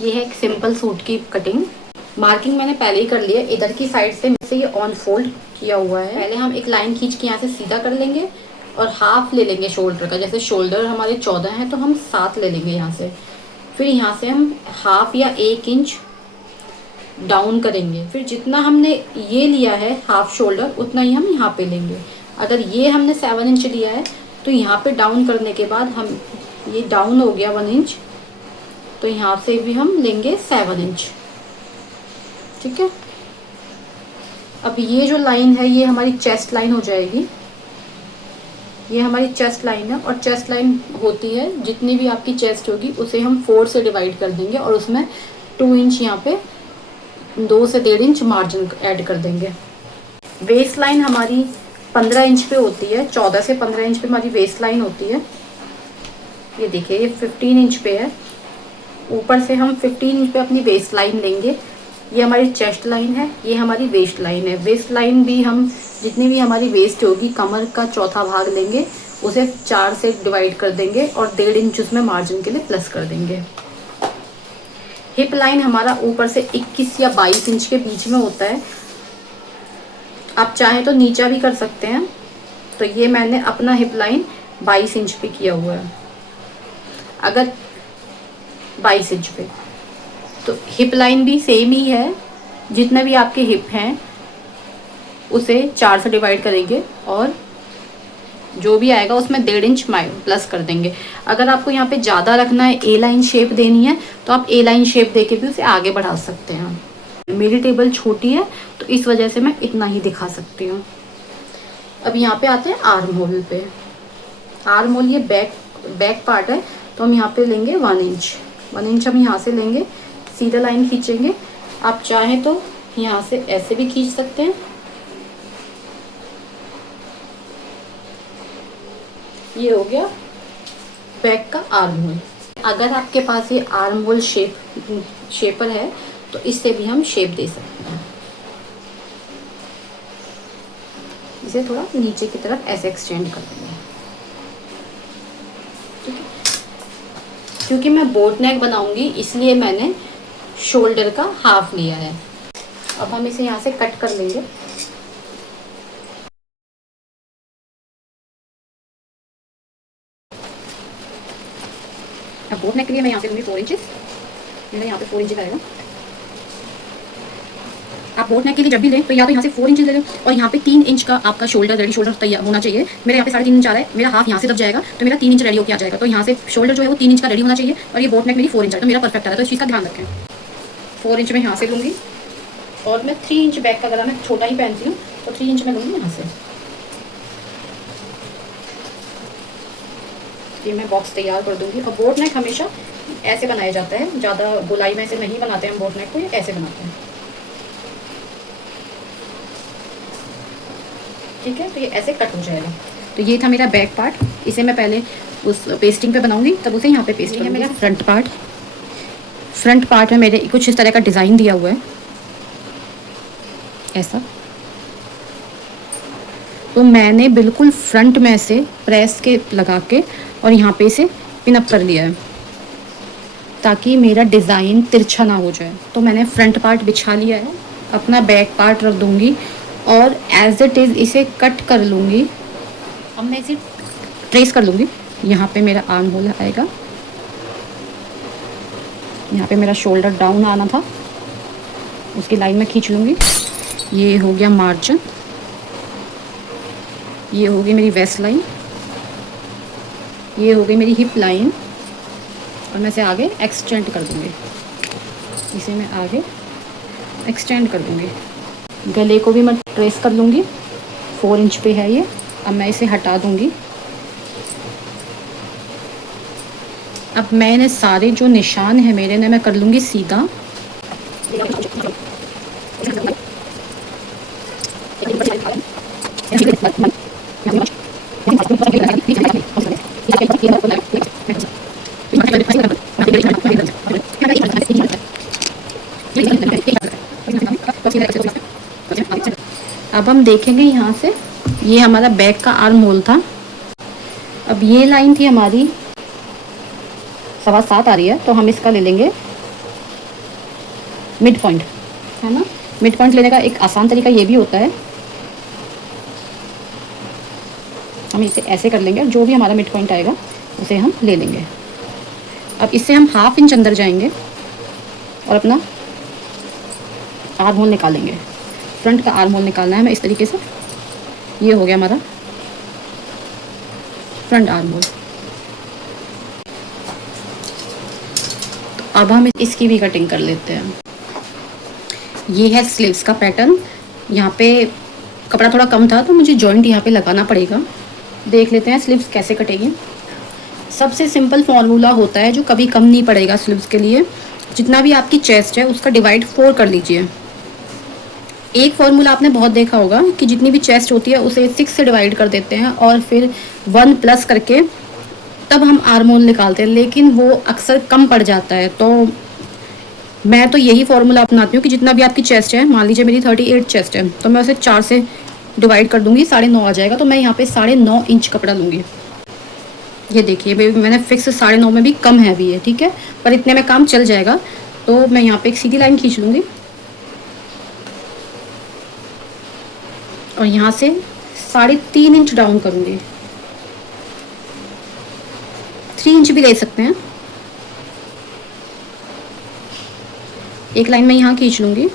ये है एक सिंपल सूट की कटिंग। मार्किंग मैंने पहले ही कर लिया। इधर की साइड से ये ऑन फोल्ड किया हुआ है। पहले हम एक लाइन खींच के यहाँ से सीधा कर लेंगे और हाफ ले लेंगे शोल्डर का। जैसे शोल्डर हमारे 14 हैं तो हम 7 ले लेंगे यहाँ से। फिर यहाँ से हम हाफ या 1 इंच डाउन करेंगे। फिर जितना हमने ये लिया है हाफ शोल्डर उतना ही हम यहाँ पे लेंगे। अगर ये हमने 7 इंच लिया है तो यहाँ पे डाउन करने के बाद हम ये डाउन हो गया 1 इंच, तो यहाँ से भी हम लेंगे 7 इंच। ठीक है। अब ये जो लाइन है ये हमारी चेस्ट लाइन हो जाएगी। ये हमारी चेस्ट लाइन है और चेस्ट लाइन होती है जितनी भी आपकी चेस्ट होगी उसे हम 4 से डिवाइड कर देंगे और उसमें 2 इंच यहाँ पे 2 से 1.5 इंच मार्जिन ऐड कर देंगे। वेस्ट लाइन हमारी 15 इंच पे होती है। 14 से 15 इंच पे हमारी वेस्ट लाइन होती है। ये देखिए ये 15 इंच पे है। ऊपर से हम 15 इंच पे अपनी वेस्ट लाइन लेंगे। ये हमारी चेस्ट लाइन है, ये हमारी वेस्ट लाइन है। वेस्ट लाइन भी हम जितनी भी हमारी वेस्ट होगी कमर का चौथा भाग लेंगे, उसे 4 से डिवाइड कर देंगे और 1.5 इंच उसमें मार्जिन के लिए प्लस कर देंगे। हिप लाइन हमारा ऊपर से 21 या 22 इंच के बीच में होता है। आप चाहें तो नीचा भी कर सकते हैं। तो ये मैंने अपना हिप लाइन 22 इंच पे किया हुआ है। अगर 22 इंच पे तो हिप लाइन भी सेम ही है। जितना भी आपके हिप हैं उसे 4 से डिवाइड करेंगे और जो भी आएगा उसमें 1.5 इंच प्लस कर देंगे। अगर आपको यहाँ पे ज़्यादा रखना है, ए लाइन शेप देनी है, तो आप ए लाइन शेप देके भी उसे आगे बढ़ा सकते हैं। मेरी टेबल छोटी है तो इस वजह से मैं इतना ही दिखा सकती हूँ। अब यहाँ पे आते हैं आर्म होल पे। आर्म होल ये बैक पार्ट है तो हम यहाँ पे लेंगे 1 इंच। 1 इंच हम यहाँ से लेंगे, सीधा लाइन खींचेंगे। आप चाहें तो यहाँ से ऐसे भी खींच सकते हैं। ये हो गया बैक का आर्म होल। अगर आपके पास ये आर्म होल शेपर है तो इससे भी हम शेप दे सकते हैं। इसे थोड़ा नीचे की तरफ ऐसे एक्सटेंड कर देंगे। ठीक है। क्योंकि मैं बोट नेक बनाऊंगी इसलिए मैंने शोल्डर का हाफ लिया है। अब हम इसे यहाँ से कट कर लेंगे। अब बोट नेक के लिए मैं यहाँ से लूँगी 4 इंचेस। मेरा यहाँ पे 4 इंच आएगा। आप बोट नेक के लिए जब भी लें तो या तो यहाँ से 4 इंच ले लें और यहाँ पे 3 इंच का आपका शोल्डर रेडी शोल्डर तैयार होना चाहिए। मेरे यहाँ पे 3.5 इंच आ रहा है, मेरा हाफ यहाँ से दब जाएगा तो मेरा 3 इंच रेडी होकर आ जाएगा। तो यहाँ से शोल्डर जो है वो 3 इंच का रेडी होना चाहिए और ये बोट नेक मेरी 4 इंच है तो मेरा परफेक्ट आ रहा है। तो इस चीज़ का ध्यान रखें। 4 इंच में यहाँ से लूँगी और मैं 3 इंच बैक का गला मैं छोटा ही पहनती हूँ तो 3 इंच में लूँगी यहाँ से। ये मैं बॉक्स तैयार कर दूँगी। और बोट नेक हमेशा ऐसे बनाया जाता है, ज़्यादा गोलाई में ऐसे नहीं बनाते हैं हम बोट नेक को, ये ऐसे बनाते हैं। ठीक है। तो ये ऐसे कट हो जाएगा। तो ये था मेरा बैक पार्ट। इसे मैं पहले उस पेस्टिंग पे बनाऊंगी तब उसे यहाँ पे पेस्ट करूँगी। मेरा फ्रंट पार्ट में मेरे कुछ इस तरह का डिज़ाइन दिया हुआ है ऐसा। तो मैंने बिल्कुल फ्रंट में से प्रेस के लगा के और यहाँ पे इसे पिनअप कर लिया है ताकि मेरा डिज़ाइन तिरछा ना हो जाए। तो मैंने फ्रंट पार्ट बिछा लिया है। अपना बैक पार्ट रख दूँगी और एज इट इज़ इसे कट कर लूँगी। अब मैं इसे ट्रेस कर लूँगी। यहाँ पे मेरा आर्म होल आएगा, यहाँ पे मेरा शोल्डर डाउन आना था, उसकी लाइन में खींच लूँगी। ये हो गया मार्जिन, ये हो गई मेरी वेस्ट लाइन, ये हो गई मेरी हिप लाइन और मैं इसे आगे एक्सटेंड कर दूँगी। इसे मैं आगे एक्सटेंड कर दूँगी। गले को भी मैं ट्रेस कर लूँगी। 4 इंच पे है ये। अब मैं इसे हटा दूँगी। अब मैंने सारे जो निशान है मेरे ने मैं कर लूँगी सीधा। अब हम देखेंगे यहाँ से, ये हमारा बैक का आर्म होल था। अब ये लाइन थी हमारी 7.25 आ रही है तो हम इसका ले लेंगे मिड पॉइंट, है ना। मिड पॉइंट लेने का एक आसान तरीका ये भी होता है, हम इसे ऐसे कर लेंगे और जो भी हमारा मिड पॉइंट आएगा उसे हम ले लेंगे। अब इससे हम 1/2 इंच अंदर जाएंगे और अपना आर्म होल निकालेंगे। फ्रंट का आर्म होल निकालना है हमें इस तरीके से। ये हो गया हमारा फ्रंट आर्म होल। तो अब हम इसकी भी कटिंग कर लेते हैं। ये है स्लीव्स का पैटर्न। यहाँ पे कपड़ा थोड़ा कम था तो मुझे जॉइंट यहाँ पे लगाना पड़ेगा। देख लेते हैं स्लीव्स कैसे कटेगी। सबसे सिंपल फॉर्मूला होता है जो कभी कम नहीं पड़ेगा स्लीव्स के लिए। जितना भी आपकी चेस्ट है उसका डिवाइड 4 कर लीजिए। एक फॉर्मूला आपने बहुत देखा होगा कि जितनी भी चेस्ट होती है उसे 6 से डिवाइड कर देते हैं और फिर 1 प्लस करके तब हम आर्म होल निकालते हैं, लेकिन वो अक्सर कम पड़ जाता है। तो मैं तो यही फॉर्मूला अपनाती हूँ कि जितना भी आपकी चेस्ट है, मान लीजिए मेरी 38 चेस्ट है तो मैं उसे 4 से डिवाइड कर दूँगी, 9.5 आ जाएगा। तो मैं यहाँ पे 9.5 इंच कपड़ा लूँगी। ये देखिए मैंने फिक्स 9.5 में भी कम है भी है, ठीक है, पर इतने में काम चल जाएगा। तो मैं यहाँ पे एक सीधी लाइन खींच लूँगी और यहाँ से 3.5 इंच डाउन करूँगी। 3 इंच भी ले सकते हैं। एक लाइन में यहाँ खींच लूँगी।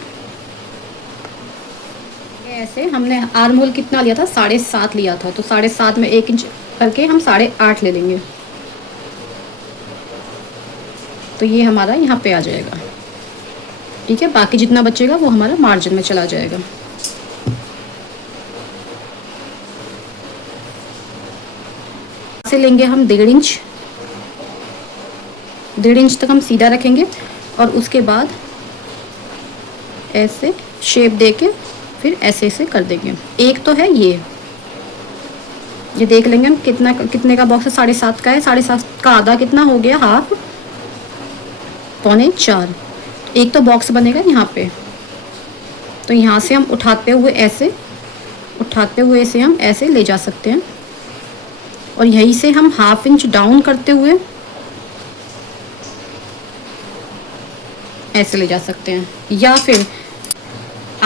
ऐसे हमने आर्म होल कितना लिया था, 7.5 लिया था, तो 7.5 में 1 इंच करके हम 8.5 ले लेंगे। तो ये हमारा यहाँ पे आ जाएगा, ठीक है। बाकी जितना बचेगा वो हमारा मार्जिन में चला जाएगा। से लेंगे हम 1.5 इंच, 1.5 इंच तक हम सीधा रखेंगे और उसके बाद ऐसे शेप देके फिर ऐसे ऐसे कर देंगे। एक तो है ये देख लेंगे हम कितने का बॉक्स है। 7.5 का है, 7.5 का आधा कितना हो गया, हाफ, 3.25। एक तो बॉक्स बनेगा यहाँ पे। तो यहाँ से हम उठाते हुए ऐसे हम ऐसे ले जा सकते हैं और यहीं से हम 1/2 इंच डाउन करते हुए ऐसे ले जा सकते हैं। या फिर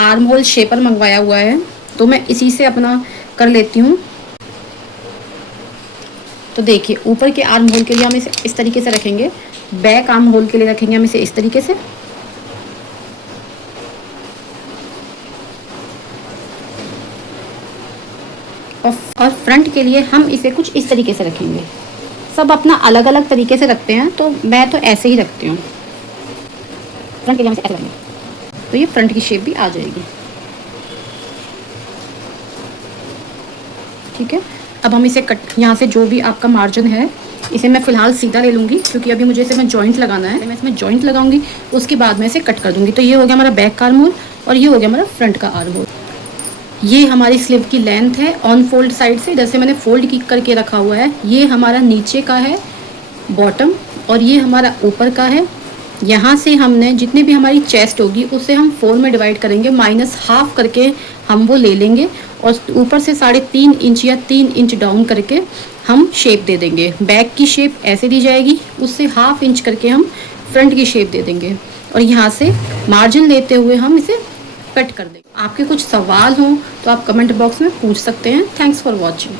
आर्म होल शेपर मंगवाया हुआ है तो मैं इसी से अपना कर लेती हूँ। तो देखिए ऊपर के आर्म होल के लिए हम इसे इस तरीके से रखेंगे, बैक आर्म होल के लिए रखेंगे हम इसे इस तरीके से। और फ्रंट के लिए हम इसे कुछ इस तरीके से रखेंगे। सब अपना अलग अलग तरीके से रखते हैं, तो मैं तो ऐसे ही रखती हूँ। फ्रंट के लिए हम इसे ऐसे रखेंगे तो ये फ्रंट की शेप भी आ जाएगी, ठीक है। अब हम इसे कट, यहाँ से जो भी आपका मार्जिन है इसे मैं फ़िलहाल सीधा ले लूँगी क्योंकि अभी मुझे इसे मैं जॉइंट लगाना है। मैं इसमें जॉइंट लगाऊंगी, उसके बाद मैं इसे कट कर दूँगी। तो ये हो गया हमारा बैक का आर्म होल और ये हो गया हमारा फ्रंट का आर्म होल। ये हमारी स्लीव की लेंथ है ऑन फोल्ड साइड से, जैसे मैंने फोल्ड की करके रखा हुआ है। ये हमारा नीचे का है बॉटम और ये हमारा ऊपर का है। यहाँ से हमने जितनी भी हमारी चेस्ट होगी उसे हम 4 में डिवाइड करेंगे, -1/2 करके हम वो ले लेंगे और ऊपर से 3.5 इंच या 3 इंच डाउन करके हम शेप दे देंगे। बैक की शेप ऐसे दी जाएगी, उससे 1/2 इंच करके हम फ्रंट की शेप दे देंगे और यहाँ से मार्जिन लेते हुए हम इसे कट कर देंगे। आपके कुछ सवाल हों तो आप कमेंट बॉक्स में पूछ सकते हैं। Thanks for watching.